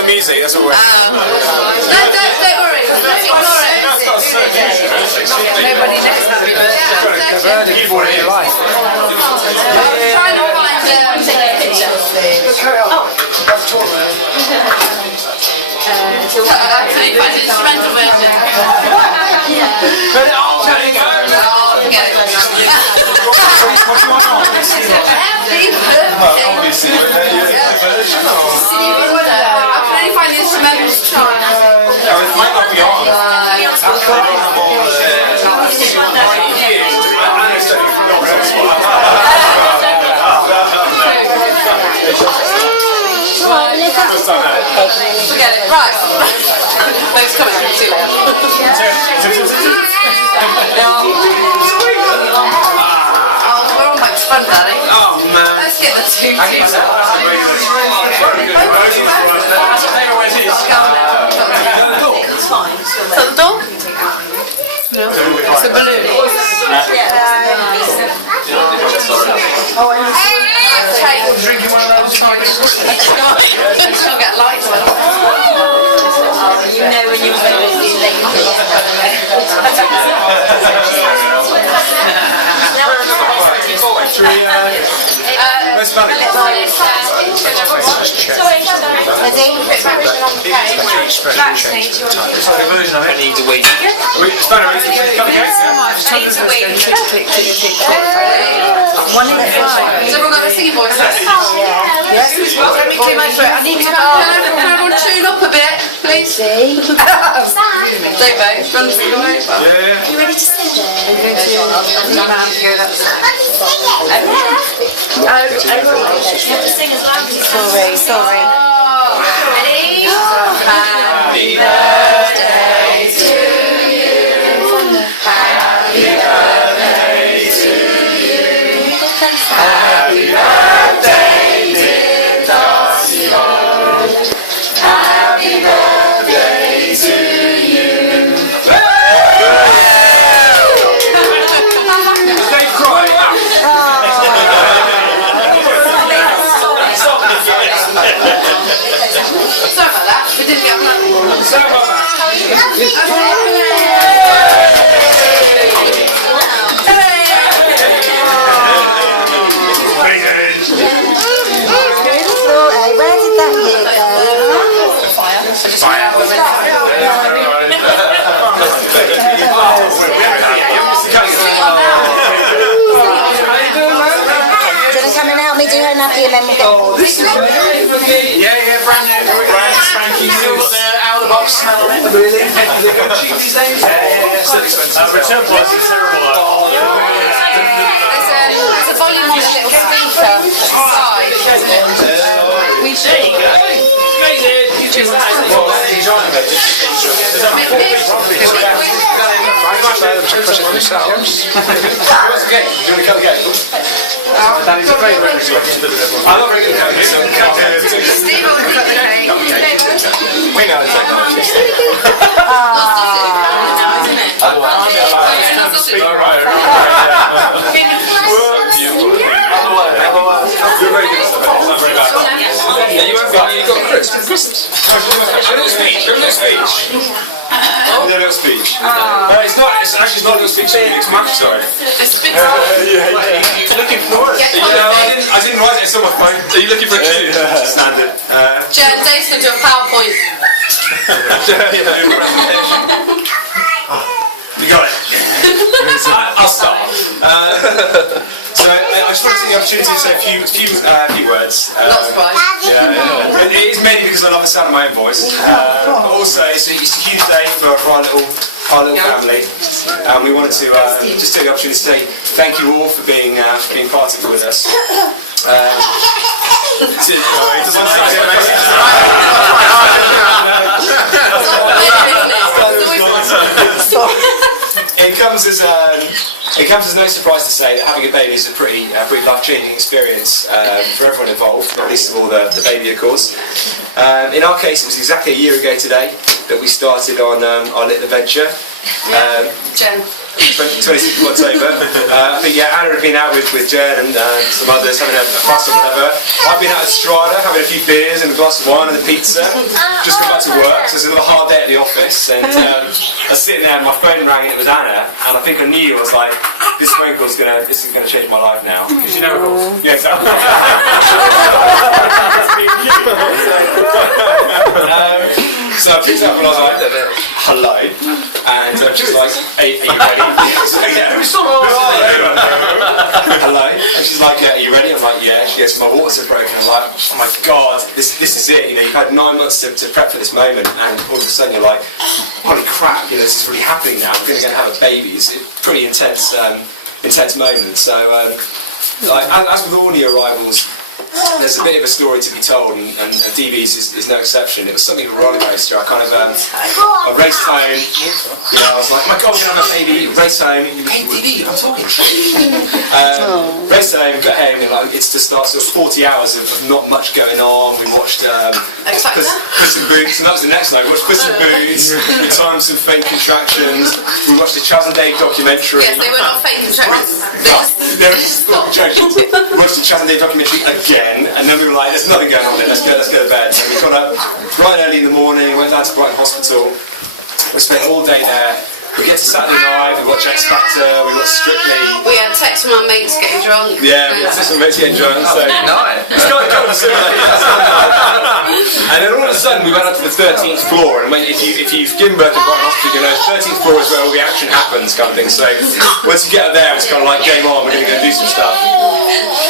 the music, that's what we're... Don't worry. Nobody knows happy birthday. You've won it in your life. I'm trying to find a picture. Actually, find an instrumental version. Forget it. What do you want on? Happy birthday. Stevie Wonder. I can only find the instrumental chart. It might not be on. Forget it. Right. Those coming up too late. We're on Max Fun, Daddy. Oh man. Let's get the two. So the door? No. It's a balloon. Drinking one of those. She'll get lights on. You know when you're going to do Where's Fanny? I need to wait. One in five. Has everyone got their singing voices? Yes. Let me clear my throat. I need to can everyone tune up a bit, please? Dave, run the singing over. You ready to sing it? Sing as loud as you can. Sorry. Ready? Happy birthday to you. Happy birthday to you. Happy birthday, dear Darcey Bo. Happy birthday to you. They cry. Sorry about that. We didn't get that. Sorry about that. Where did that year go? Do you want to come and help me do her nappy and then we'll go? This is yeah, brand new, brand spanking new. Still got the out of the box smell on it. Really? They're good cheap these days. Yeah, still expensive. Return price is terrible. There's a volume on the little speaker side. We should. Danny's a very good I'm not very good at cooking, so Steve will cut the cake. we know the technology. You're very good at stuff. It's not very bad. Yeah, you won't be. You've got Christmas. A little speech. A little speech. A little speech. No, it's not. It's actually not a little speech. It's much, sorry. He's looking for it. I didn't write it. It's on my phone. Are you looking for a cue? Standard. Jen, Dave's going to do a PowerPoint. You got it. I'll start. So I just want to take the opportunity to say a few words. Not surprised. Yeah. It is mainly because I love the sound of my own voice. But also, it's a huge day for our little family. We wanted to just take the opportunity to say thank you all for being part of it with us. It comes as no surprise to say that having a baby is a pretty life-changing experience for everyone involved, not least of all the baby, of course. In our case, it was exactly a year ago today that we started on our little adventure. Jen. 26th of October. I think, yeah, Anna had been out with Jen and some others having a fuss or whatever. I've been out at Strada having a few beers and a glass of wine and a pizza. Just got back to work, so it's another hard day at the office. And I was sitting there and my phone rang and it was Anna. And I think I knew, I was like, this phone call's this is gonna change my life now. Because you never calls. Yeah, exactly. So I picked up and I was like, hello. And she was like, are you ready? Hello. And she's like, are you ready? I'm like, yeah. She goes, my waters are broken. I'm like, oh my God, this is it. You know, you've had 9 months to prep for this moment, and all of a sudden you're like, holy crap, you know, this is really happening now. I'm going to have a baby. It's a pretty intense moment. So, like, as with all the arrivals, there's a bit of a story to be told, and DB's is no exception. It was something of a roller coaster. I kind of, I raced home, you know, I was like, oh my God, we're going to have a baby. Raced home, hey DB, I'm talking. Raced home, got home, and like, it's just sort of 40 hours of not much going on. We watched Puss in Boots, and that was the next night. We watched Puss in Boots, we timed some fake contractions, we watched the Chaz and Dave documentary. Yes, they were not fake contractions. They were contractions. We watched the Chaz and Dave documentary again, and then we were like, there's nothing going on there, let's go to bed. So we got up bright early in the morning, went down to Brighton Hospital, we spent all day there. We get to Saturday night, we watch X Factor, we watch Strictly. We had texts from our mates getting drunk. Yeah, we had texts from our mates getting drunk. So Nice. it's kind of similar. And then all of a sudden we went up to the 13th floor, and if you've given birth to Brighton Hospital, you know the 13th floor is where all the action happens, kind of thing. So once you get up there, it's kind of like game on. We're going to go do some stuff.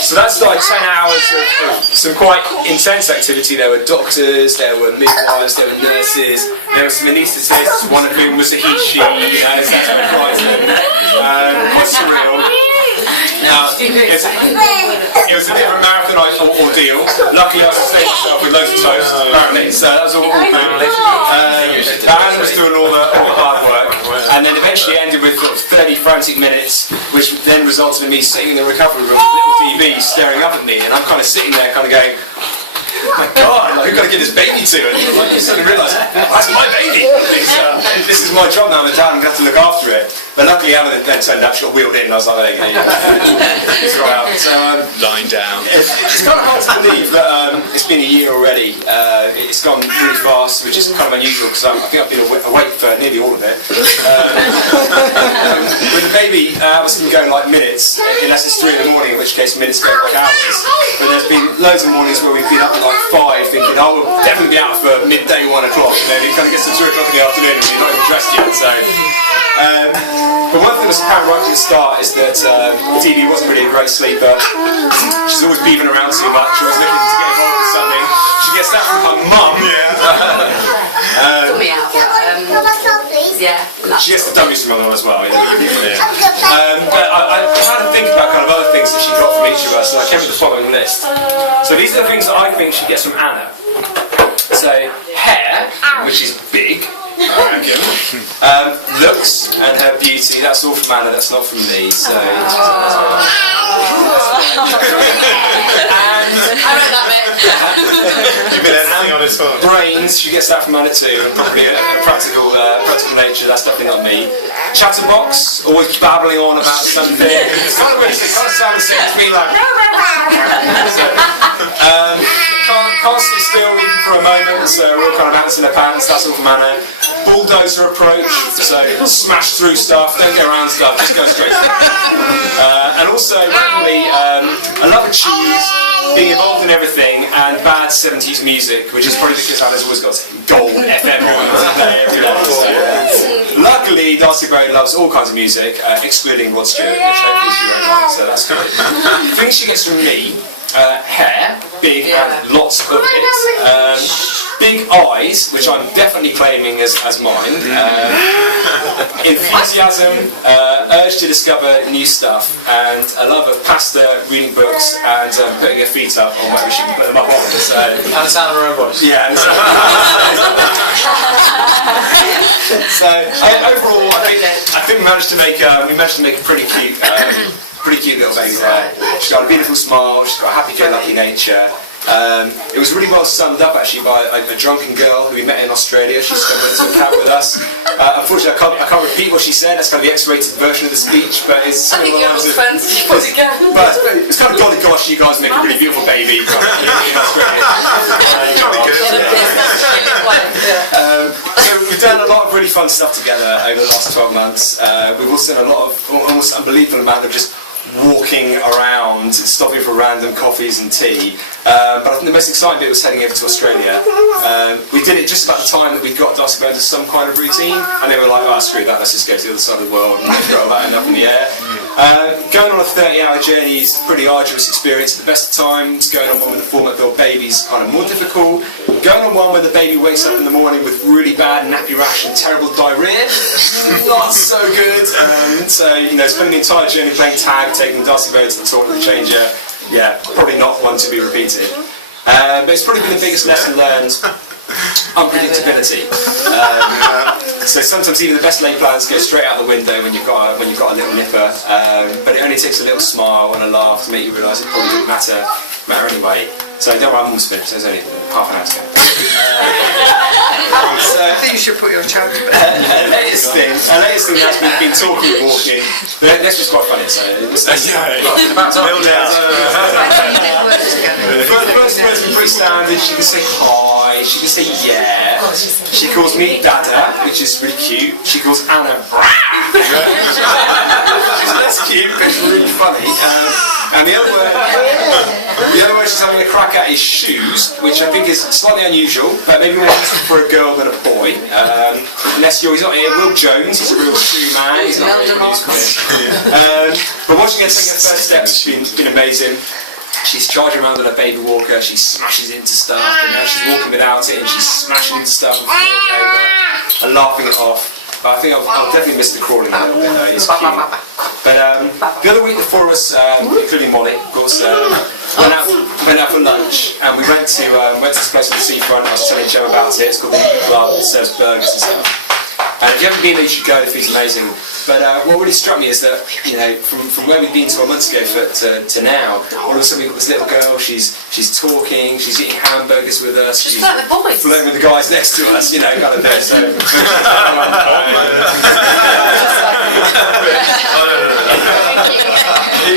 So that's like 10 hours of some quite intense activity. There were doctors, there were midwives, there were nurses, there were some anaesthetists, one of whom was a he/she. You know, so that's quite frightening. Quite surreal. Now, it was a bit of a marathon ordeal. Luckily, I sustained myself with loads of toast, apparently, so that was all good. Anna was doing all the hard work, and then eventually ended with 30 frantic minutes, which then resulted in me sitting in the recovery room with little DB staring up at me, and I'm kind of sitting there kind of going, oh my God, like, who've got to give this baby to? And like, you suddenly realise, that's my baby! This is my job now, I'm the dad, I'm going to have to look after it. But luckily, Alan then turned up, she got wheeled in, and I was like, there you go. It's right out. So, lying down. It's kind of hard to believe that it's been a year already. It's gone really fast, which is kind of unusual, because I think I've been awake for nearly all of it. With the baby, it's been going like minutes, unless it's 3 in the morning, in which case minutes go like hours. But there's been loads of mornings where we've been up at like 5, thinking, oh, we'll definitely be out for midday 1 o'clock, and then it kind of gets to 2 o'clock in the afternoon, and you're not even dressed yet. So, but one thing that's apparent right from the start is that DB wasn't really a great sleeper. She's always beaving around too much. She was looking to get involved with something. She gets that from her mum. She gets the dummies from her mum as well. But I had to think about kind of other things that she got from each of us, and I came with the following list. So these are the things that I think she gets from Anna. So hair, which is big. I reckon. Looks and her beauty, that's all from Anna, that's not from me, so... I read that bit. You've been hanging on his phone. Brains, she gets that from Anna too, and probably a practical nature, that's definitely not me. Chatterbox, always babbling on about something. It's kind of weird, it kind of sounds to me like... Can't sit still even for a moment, so we're all kind of ants in her pants, that's all from Anna. Bulldozer approach, so smash through stuff, don't go around stuff, just go straight through. And also, randomly, a love of cheese, being involved in everything, and bad 70s music, which is probably because Anna's always got gold FM on everyone. So, luckily, Darcey Bo loves all kinds of music, excluding Rod Stewart, which hopefully she won't like, so that's good. The thing she gets from me, hair, big and lots of it. Big eyes, which I'm definitely claiming as mine. Enthusiasm, urge to discover new stuff, and a love of pasta, reading books, and putting her feet up on whatever she can put them up on. So, And the sound of her own voice. yeah. So overall, I think we managed to make a pretty cute little baby there. She's got a beautiful smile, she's got a happy-go-lucky nature, It was really well summed up actually by a drunken girl who we met in Australia. She went to a cab with us. Unfortunately, I can't repeat what she said. That's kind of the X-rated version of the speech, but it's I think you're all friends. but it's kind of golly gosh, you guys make a really beautiful baby in Australia. So we've done a lot of really fun stuff together over the last 12 months. We've also done a lot of almost unbelievable amount of just walking around, stopping for random coffees and tea. But I think the most exciting bit was heading over to Australia. We did it just about the time that we got Darcey Bo into some kind of routine, and they were like, oh screw that, let's just go to the other side of the world and throw that end up in the air. Going on a 30-hour journey is a pretty arduous experience at the best of times. Going on one with a 4-month-old baby is kind of more difficult. Going on one where the baby wakes up in the morning with really bad nappy rash and terrible diarrhea, not so good. So, you know, spending the entire journey playing tag, taking Darcey Bo to the toilet changer, yeah, probably not one to be repeated. But it's probably been the biggest lesson learned, unpredictability. So sometimes even the best laid plans go straight out the window when you've got a little nipper. But it only takes a little smile and a laugh to make you realise it probably didn't matter anyway. So don't worry, I'm almost finished. There's only half an hour to go. I think you should put your child to bed. Latest thing has been talking and walking. This was quite funny. So About to build out. the first words were pretty standard. She can say hi. She can say yeah. She calls me Dada, which is really cute. She calls Anna That's cute, but it's really funny. And the other word she's having a crack at is shoes, which I think is slightly unusual, but maybe more useful for a girl than a boy. Unless he's not here, Will Jones, he's a real shoe man, he's not really useful. But watching her take her first steps has been amazing. She's charging around with her baby walker, she smashes into stuff, and now she's walking without it, and she's smashing into stuff and falling over and laughing it off. But I think I'll definitely miss the crawling a little bit though, it's cute. But the other week the four of us, including Molly, of course, went out for lunch, and we went to this place on the seafront. I was telling Joe about it. It's called the New Club. It serves burgers and stuff. And if you haven't been there, you should go. The food's amazing. But what really struck me is that, you know, from where we'd been 12 months ago to now, all of a sudden we've got this little girl. She's talking. She's eating hamburgers with us. She's flirting with the guys next to us. You know, kind of there. So.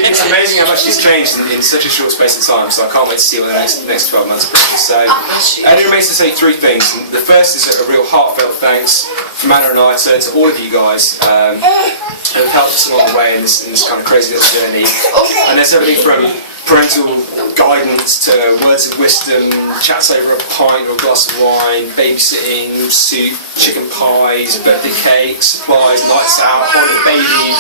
It's amazing how much she's changed in such a short space of time, so I can't wait to see what the next 12 months brings. So, and it remains to say three things. The first is a real heartfelt thanks from Anna and I to all of you guys who have helped us along the way in this kind of crazy little journey. And there's everything from parental guidance to words of wisdom, chats over a pint or a glass of wine, babysitting, soup, chicken pies, birthday cakes, supplies, nights out, holding a baby,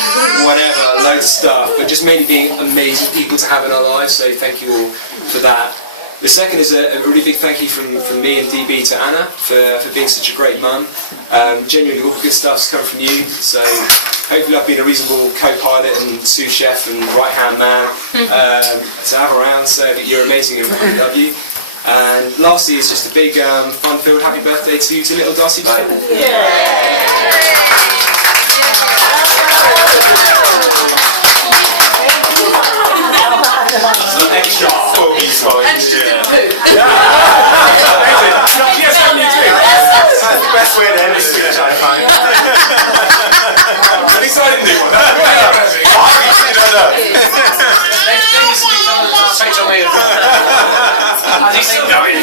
whatever, loads of stuff, but just mainly being amazing people to have in our lives, so thank you all for that. The second is a really big thank you from me and DB to Anna for being such a great mum. Genuinely all the good stuff's come from you, so hopefully I've been a reasonable co-pilot and sous chef and right-hand man to have around, so you're amazing and we love you. And lastly is just a big fun-filled happy birthday to little Darcey Bo. Extra foggy smiles. And she's in poo. Yes, how you do? That's the best way to end a speech, I find. At least I didn't do one. As he's still going.